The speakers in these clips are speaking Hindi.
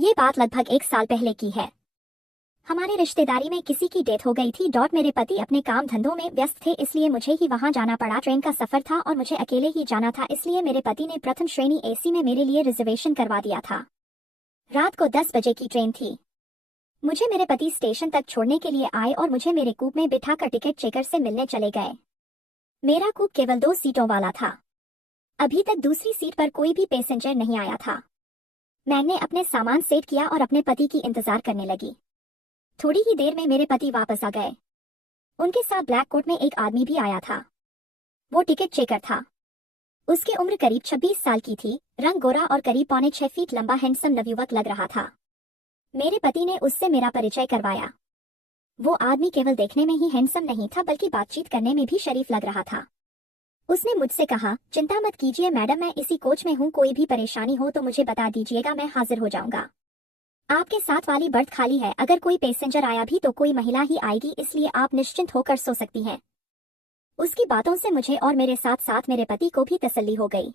ये बात लगभग 1 साल पहले की है। हमारे रिश्तेदारी में किसी की डेथ हो गई थी। मेरे पति अपने काम धंधों में व्यस्त थे, इसलिए मुझे ही वहां जाना पड़ा। ट्रेन का सफर था और मुझे अकेले ही जाना था, इसलिए मेरे पति ने प्रथम श्रेणी एसी में मेरे लिए रिजर्वेशन करवा दिया था। रात को 10 बजे की ट्रेन थी। मुझे मेरे पति स्टेशन तक छोड़ने के लिए आए और मुझे मेरे कूप में बिठाकर टिकट चेकर से मिलने चले गए। मेरा कूप केवल 2 सीटों वाला था। अभी तक दूसरी सीट पर कोई भी पैसेंजर नहीं आया था। मैंने अपने सामान सेट किया और अपने पति की इंतजार करने लगी। थोड़ी ही देर में मेरे पति वापस आ गए। उनके साथ ब्लैक कोट में एक आदमी भी आया था। वो टिकट चेकर था। उसकी उम्र करीब 26 साल की थी, रंग गोरा और करीब 5.25 फीट लंबा हैंडसम नवयुवक लग रहा था। मेरे पति ने उससे मेरा परिचय करवाया। वो आदमी केवल देखने में ही हैंडसम नहीं था, बल्कि बातचीत करने में भी शरीफ लग रहा था। उसने मुझसे कहा, चिंता मत कीजिए मैडम, मैं इसी कोच में हूँ, कोई भी परेशानी हो तो मुझे बता दीजिएगा, मैं हाजिर हो जाऊंगा। आपके साथ वाली बर्थ खाली है, अगर कोई पैसेंजर आया भी तो कोई महिला ही आएगी, इसलिए आप निश्चिंत होकर सो सकती हैं। उसकी बातों से मुझे और मेरे साथ साथ मेरे पति को भी तसल्ली हो गई।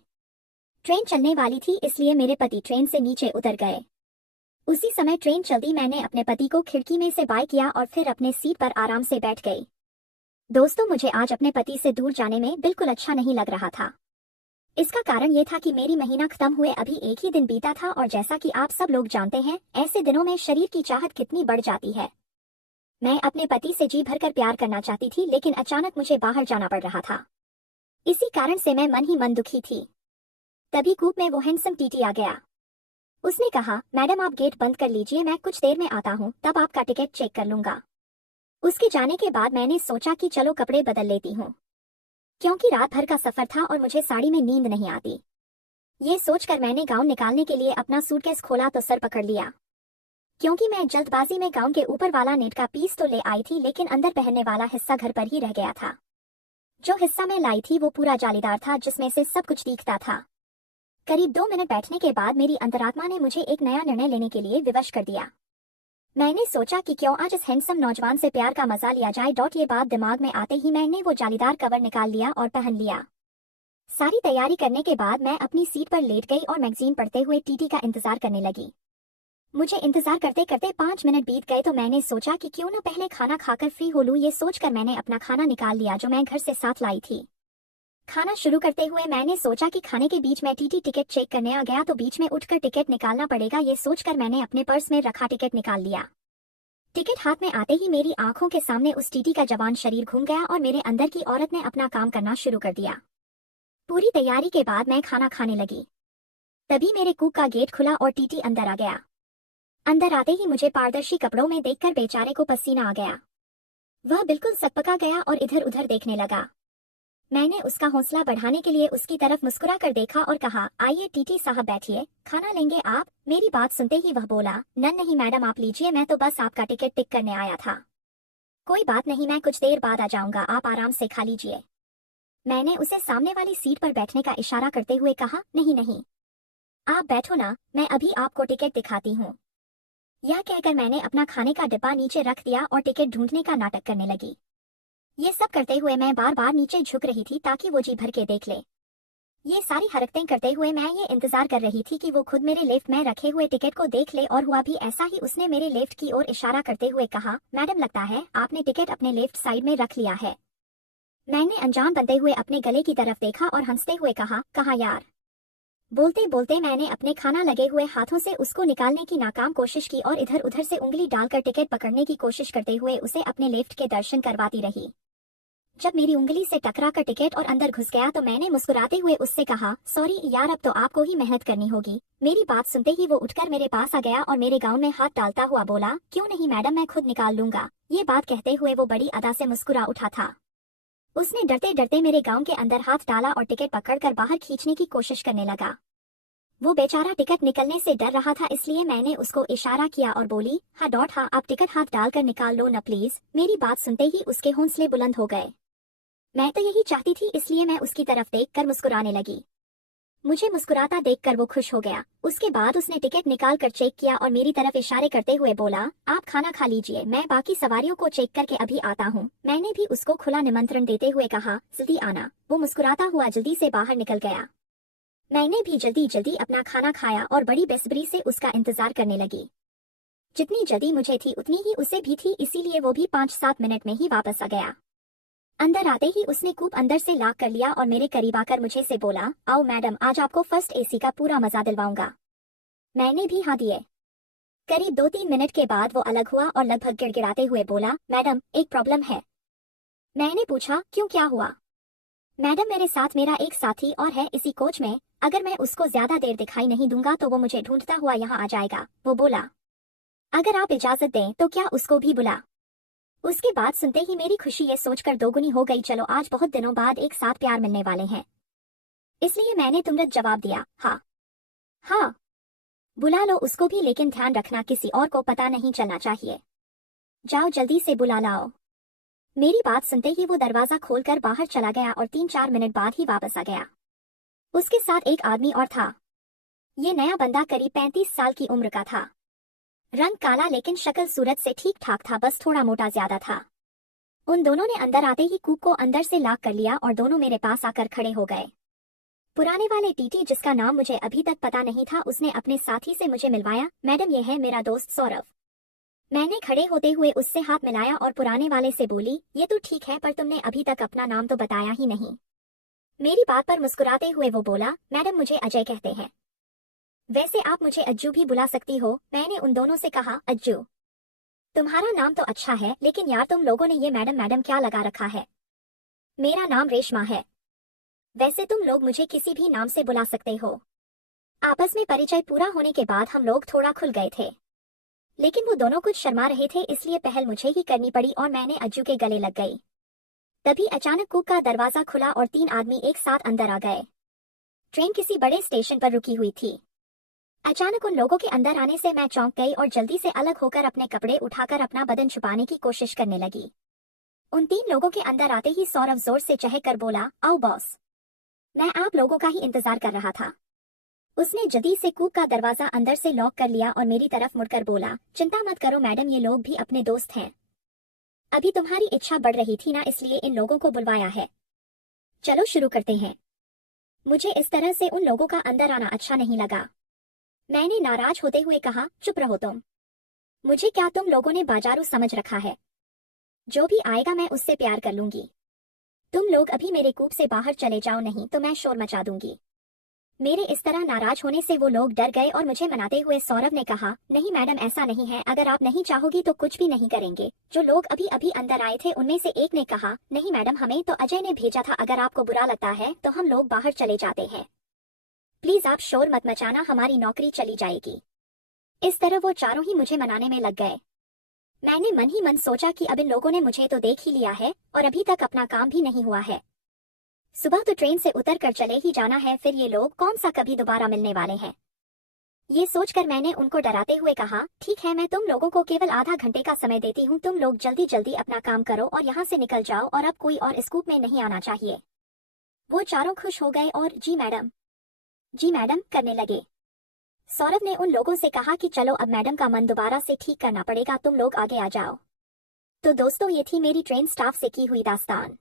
ट्रेन चलने वाली थी, इसलिए मेरे पति ट्रेन से नीचे उतर गए। उसी समय ट्रेन चलती, मैंने अपने पति को खिड़की में से बाय किया और फिर अपने सीट पर आराम से बैठ गई। दोस्तों, मुझे आज अपने पति से दूर जाने में बिल्कुल अच्छा नहीं लग रहा था। इसका कारण ये था कि मेरी महीना खत्म हुए अभी 1 ही दिन बीता था और जैसा कि आप सब लोग जानते हैं, ऐसे दिनों में शरीर की चाहत कितनी बढ़ जाती है। मैं अपने पति से जी भरकर प्यार करना चाहती थी, लेकिन अचानक मुझे बाहर जाना पड़ रहा था। इसी कारण से मैं मन ही मन दुखी थी। तभी कूप में वो हैंडसम टीटी आ गया। उसने कहा, मैडम आप गेट बंद कर लीजिए, मैं कुछ देर में आता हूँ, तब आपका टिकट चेक कर लूंगा। उसके जाने के बाद मैंने सोचा कि चलो कपड़े बदल लेती हूँ, क्योंकि रात भर का सफर था और मुझे साड़ी में नींद नहीं आती। ये सोचकर मैंने गाउन निकालने के लिए अपना सूटकेस खोला तो सर पकड़ लिया, क्योंकि मैं जल्दबाजी में गाउन के ऊपर वाला नेट का पीस तो ले आई थी, लेकिन अंदर पहनने वाला हिस्सा घर पर ही रह गया था। जो हिस्सा मैं लाई थी वो पूरा जालीदार था, जिसमें से सब कुछ दिखता था। करीब 2 मिनट बैठने के बाद मेरी अंतरात्मा ने मुझे एक नया निर्णय लेने के लिए विवश कर दिया। मैंने सोचा कि क्यों आज इस हैंडसम नौजवान से प्यार का मजा लिया जाए। ये बात दिमाग में आते ही मैंने वो जालीदार कवर निकाल लिया और पहन लिया। सारी तैयारी करने के बाद मैं अपनी सीट पर लेट गई और मैगजीन पढ़ते हुए टीटी का इंतजार करने लगी। मुझे इंतजार करते करते 5 मिनट बीत गए तो मैंने सोचा कि क्यों न पहले खाना खाकर फ्री हो लूं। ये सोचकर मैंने अपना खाना निकाल लिया जो मैं घर से साथ लाई थी। खाना शुरू करते हुए मैंने सोचा कि खाने के बीच में टीटी टिकट चेक करने आ गया तो बीच में उठकर टिकट निकालना पड़ेगा। ये सोचकर मैंने अपने पर्स में रखा टिकट निकाल लिया। टिकट हाथ में आते ही मेरी आंखों के सामने उस टीटी का जवान शरीर घूम गया और मेरे अंदर की औरत ने अपना काम करना शुरू कर दिया। पूरी तैयारी के बाद मैं खाना खाने लगी। तभी मेरे कूप का गेट खुला और टीटी अंदर आ गया। अंदर आते ही मुझे पारदर्शी कपड़ों में देखकर बेचारे को पसीना आ गया। वह बिल्कुल सकपका गया और इधर उधर देखने लगा। मैंने उसका हौसला बढ़ाने के लिए उसकी तरफ मुस्कुरा कर देखा और कहा, आइए टीटी साहब बैठिए, खाना लेंगे आप। मेरी बात सुनते ही वह बोला, नहीं मैडम आप लीजिए, मैं तो बस आपका टिकट टिक करने आया था। कोई बात नहीं, मैं कुछ देर बाद आ जाऊंगा, आप आराम से खा लीजिए। मैंने उसे सामने वाली सीट पर बैठने का इशारा करते हुए कहा, नहीं नहीं आप बैठो ना, मैं अभी आपको टिकट दिखाती हूँ। यह कहकर मैंने अपना खाने का डिब्बा नीचे रख दिया और टिकट ढूंढने का नाटक करने लगी। ये सब करते हुए मैं बार बार नीचे झुक रही थी ताकि वो जी भर के देख ले। ये सारी हरकतें करते हुए मैं ये इंतजार कर रही थी कि वो खुद मेरे लेफ्ट में रखे हुए टिकट को देख ले, और हुआ भी ऐसा ही। उसने मेरे लेफ्ट की ओर इशारा करते हुए कहा, मैडम लगता है आपने टिकट अपने लेफ्ट साइड में रख लिया है। मैंने अनजान बनते हुए अपने गले की तरफ देखा और हंसते हुए कहा, कहा यार। बोलते बोलते मैंने अपने खाना लगे हुए हाथों से उसको निकालने की नाकाम कोशिश की और इधर उधर से उंगली डालकर टिकट पकड़ने की कोशिश करते हुए उसे अपने लेफ्ट के दर्शन करवाती रही। जब मेरी उंगली से टकरा कर टिकट और अंदर घुस गया तो मैंने मुस्कुराते हुए उससे कहा, सॉरी यार, अब तो आपको ही मेहनत करनी होगी। मेरी बात सुनते ही वो उठकर मेरे पास आ गया और मेरे गाउन में हाथ डालता हुआ बोला, क्यों नहीं मैडम, मैं खुद निकाल लूंगा। ये बात कहते हुए वो बड़ी अदा से मुस्कुरा उठा था। उसने डरते डरते मेरे गाउन के अंदर हाथ डाला और टिकट पकड़कर बाहर खींचने की कोशिश करने लगा। वो बेचारा टिकट निकलने से डर रहा था, इसलिए मैंने उसको इशारा किया और बोली, हाँ डॉट हाँ, आप टिकट हाथ डालकर निकाल लो न प्लीज। मेरी बात सुनते ही उसके हौसले बुलंद हो गए। मैं तो यही चाहती थी, इसलिए मैं उसकी तरफ देखकर मुस्कुराने लगी। मुझे मुस्कुराता देखकर वो खुश हो गया। उसके बाद उसने टिकट निकाल कर चेक किया और मेरी तरफ इशारे करते हुए बोला, आप खाना खा लीजिए, मैं बाकी सवारियों को चेक करके अभी आता हूँ। मैंने भी उसको खुला निमंत्रण देते हुए कहा, जल्दी आना। वो मुस्कुराता हुआ जल्दी से बाहर निकल गया। मैंने भी जल्दी जल्दी अपना खाना खाया और बड़ी बेसब्री से उसका इंतजार करने लगी। जितनी जल्दी मुझे थी उतनी ही उसे भी थी, इसीलिए वो भी 5-7 मिनट में ही वापस आ गया। अंदर आते ही उसने कूप अंदर से लॉक कर लिया और मेरे करीब आकर मुझे से बोला, आओ मैडम, आज आपको फर्स्ट एसी का पूरा मजा दिलवाऊंगा। मैंने भी हाँ दिए। करीब 2-3 मिनट के बाद वो अलग हुआ और लगभग गिड़गिड़ाते हुए बोला, मैडम एक प्रॉब्लम है। मैंने पूछा, क्यों, क्या हुआ? मैडम, मेरे साथ मेरा एक साथी और है इसी कोच में, अगर मैं उसको ज्यादा देर दिखाई नहीं दूंगा तो वो मुझे ढूंढता हुआ यहाँ आ जाएगा। वो बोला, अगर आप इजाजत दें तो क्या उसको भी बुला। उसकी बात सुनते ही मेरी खुशी ये सोचकर दोगुनी हो गई, चलो आज बहुत दिनों बाद एक साथ प्यार मिलने वाले हैं। इसलिए मैंने तुरंत जवाब दिया, हाँ हाँ, बुला लो उसको भी, लेकिन ध्यान रखना किसी और को पता नहीं चलना चाहिए। जाओ जल्दी से बुला लाओ। मेरी बात सुनते ही वो दरवाजा खोलकर बाहर चला गया और 3-4 मिनट बाद ही वापस आ गया। उसके साथ एक आदमी और था। ये नया बंदा करीब 35 साल की उम्र का था। रंग काला, लेकिन शक्ल सूरत से ठीक ठाक था, बस थोड़ा मोटा ज्यादा था। उन दोनों ने अंदर आते ही कूप को अंदर से लॉक कर लिया और दोनों मेरे पास आकर खड़े हो गए। पुराने वाले टीटी, जिसका नाम मुझे अभी तक पता नहीं था, उसने अपने साथी से मुझे मिलवाया। मैडम, ये है मेरा दोस्त सौरभ। मैंने खड़े होते हुए उससे हाथ मिलाया और पुराने वाले से बोली, ये तो ठीक है, पर तुमने अभी तक अपना नाम तो बताया ही नहीं। मेरी बात पर मुस्कुराते हुए वो बोला, मैडम मुझे अजय कहते हैं। वैसे आप मुझे अज्जू भी बुला सकती हो। मैंने उन दोनों से कहा, अज्जू, तुम्हारा नाम तो अच्छा है, लेकिन यार तुम लोगों ने ये मैडम मैडम क्या लगा रखा है। मेरा नाम रेशमा है। वैसे तुम लोग मुझे किसी भी नाम से बुला सकते हो। आपस में परिचय पूरा होने के बाद हम लोग थोड़ा खुल गए थे, लेकिन वो दोनों कुछ शर्मा रहे थे, इसलिए पहल मुझे ही करनी पड़ी और मैंने अज्जू के गले लग गई। तभी अचानक कूप का दरवाजा खुला और 3 आदमी एक साथ अंदर आ गए। ट्रेन किसी बड़े स्टेशन पर रुकी हुई थी। अचानक उन लोगों के अंदर आने से मैं चौंक गई और जल्दी से अलग होकर अपने कपड़े उठाकर अपना बदन छुपाने की कोशिश करने लगी। उन 3 लोगों के अंदर आते ही सौरभ जोर से चहककर बोला, आओ बॉस, मैं आप लोगों का ही इंतजार कर रहा था। उसने जल्दी से कूप का दरवाजा अंदर से लॉक कर लिया और मेरी तरफ मुड़कर बोला, चिंता मत करो मैडम, ये लोग भी अपने दोस्त हैं। अभी तुम्हारी इच्छा बढ़ रही थी ना, इसलिए इन लोगों को बुलवाया है। चलो शुरू करते हैं। मुझे इस तरह से उन लोगों का अंदर आना अच्छा नहीं लगा। मैंने नाराज होते हुए कहा, चुप रहो तुम। मुझे क्या तुम लोगों ने बाजारू समझ रखा है? जो भी आएगा मैं उससे प्यार कर लूंगी। तुम लोग अभी मेरे कूप से बाहर चले जाओ, नहीं तो मैं शोर मचा दूंगी। मेरे इस तरह नाराज होने से वो लोग डर गए और मुझे मनाते हुए सौरभ ने कहा, नहीं मैडम ऐसा नहीं है, अगर आप नहीं चाहोगी तो कुछ भी नहीं करेंगे। जो लोग अभी अभी अंदर आए थे उनमें से एक ने कहा, नहीं मैडम, हमें तो अजय ने भेजा था, अगर आपको बुरा लगता है तो हम लोग बाहर चले जाते हैं। प्लीज आप शोर मत मचाना, हमारी नौकरी चली जाएगी। इस तरह वो चारों ही मुझे मनाने में लग गए। मैंने मन ही मन सोचा कि अब इन लोगों ने मुझे तो देख ही लिया है और अभी तक अपना काम भी नहीं हुआ है। सुबह तो ट्रेन से उतर कर चले ही जाना है, फिर ये लोग कौन सा कभी दोबारा मिलने वाले हैं। ये सोचकर मैंने उनको डराते हुए कहा, ठीक है, मैं तुम लोगों को केवल आधा घंटे का समय देती हूँ, तुम लोग जल्दी जल्दी अपना काम करो और यहाँ से निकल जाओ और अब कोई और इस कूप में नहीं आना चाहिए। वो चारों खुश हो गए और जी मैडम करने लगे। सौरभ ने उन लोगों से कहा कि चलो अब मैडम का मन दोबारा से ठीक करना पड़ेगा, तुम लोग आगे आ जाओ। तो दोस्तों, ये थी मेरी ट्रेन स्टाफ से की हुई दास्तान।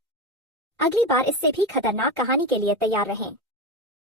अगली बार इससे भी खतरनाक कहानी के लिए तैयार रहें।